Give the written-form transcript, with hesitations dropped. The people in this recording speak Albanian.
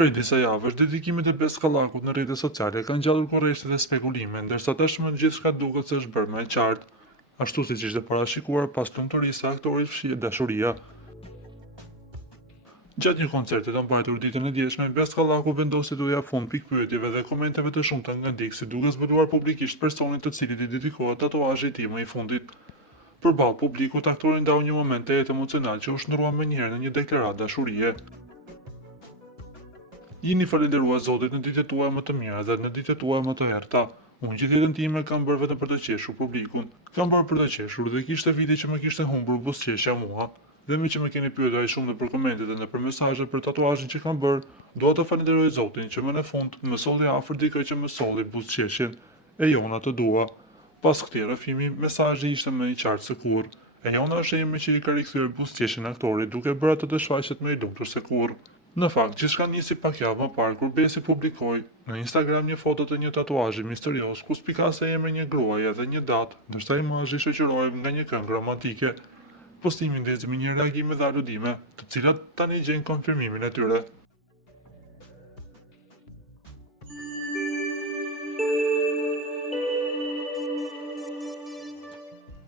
Prej disa javësh, dedikimet e Beskallakut në rrjetet sociale kanë gjallur korreshte dhe spekulime, ndërsa tashmë gjithçka duket se është bërë më e qartë, ashtu siç ishte parashikuar pas lumturisë së aktorit fshihet dashuria. Gjatë një koncerti të mbajtur ditën e djeshme, Beskallaku vendosi t'u jap fund pikpyetjeve dhe komenteve të shumta nga diksi, duke zbuluar publikisht personin të cilit i dedikohet tatuazhi i tij më i fundit. Përballë publikut, aktori ndau një moment të jetë emocional që u shndrua menjëherë në një deklaratë dashurie. Jini falendëruar Zotit në ditët tuaja më të mira dhe në ditët tuaja më të errta. Unë gjithë jetën time kam bërë vetëm për të qeshur publikun. Kam bërë për të qeshur dhe kishte vite që më kishte humbur buzëqeshja mua. Dhe me që më keni pyetur aq shumë nëpër komente dhe nëpër mesazhe për tatuazhin që kam bërë, dua të falenderoj Zotin që më në fund më solli afër dikë që më solli buzëqeshjen. E jona të dua. Pas këtij rrëfimi, mesazhi ishte më i qartë se kurrë. E jona është emri që i ka rikthyer buzëqeshjen aktorit, duke bërë atë të shfaqet më i lumtur se kurrë. Në fakt, gjithçka nisi pak javë më parë kur Besi publikoi në Instagram një foto të një tatuazhi misterios ku spikase emri një gruaje dhe një datë, ndërsa imazhi shoqërohej nga një këngë romantike. Postimi ndezë me një reagime dhe aludime, të cilat tani gjejnë konfirmimin e tyre.